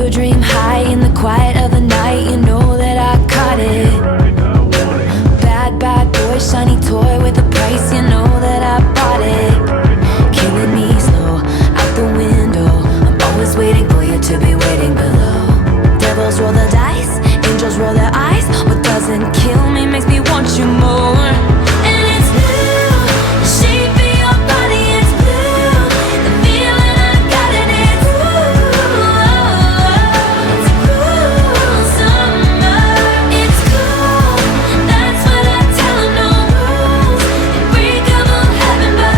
a dream high in the quiet of the night. You know that I caught it. Bad, bad boy, shiny toy with a price. You know that I bought it. Killing me slow, out the window. I'm always waiting for you to be waiting below. Devils roll the dice, angels roll their eyes. What doesn't kill me makes me want you more. And it's blue, the shape of your body, it's blue. The feeling I got and it's cool summer. It's cool, that's what I tell 'em, no rules. Unbreakable heaven, but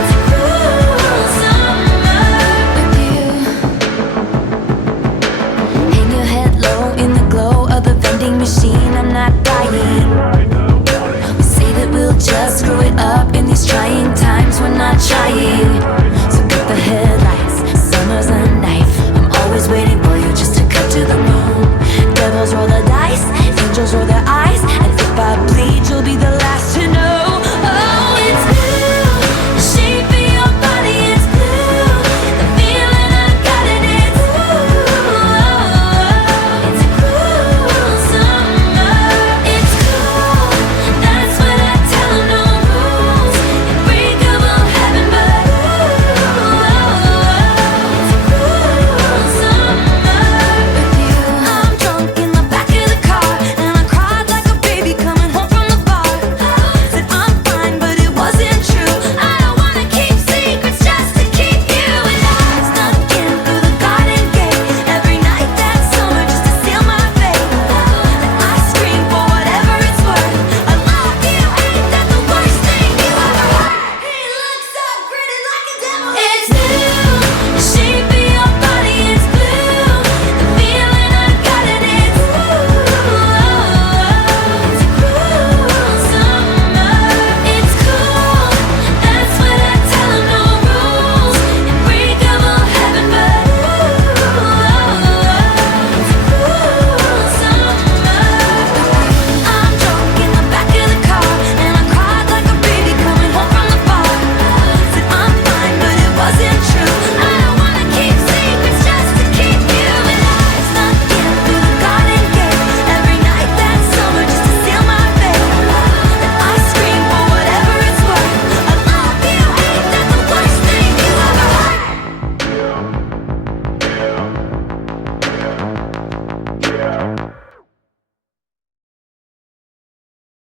it's cool summer with you. Hang your head low in the glow of the vending machine. I'm not dying. We say that we'll just screw it up in these trying times. We're not trying.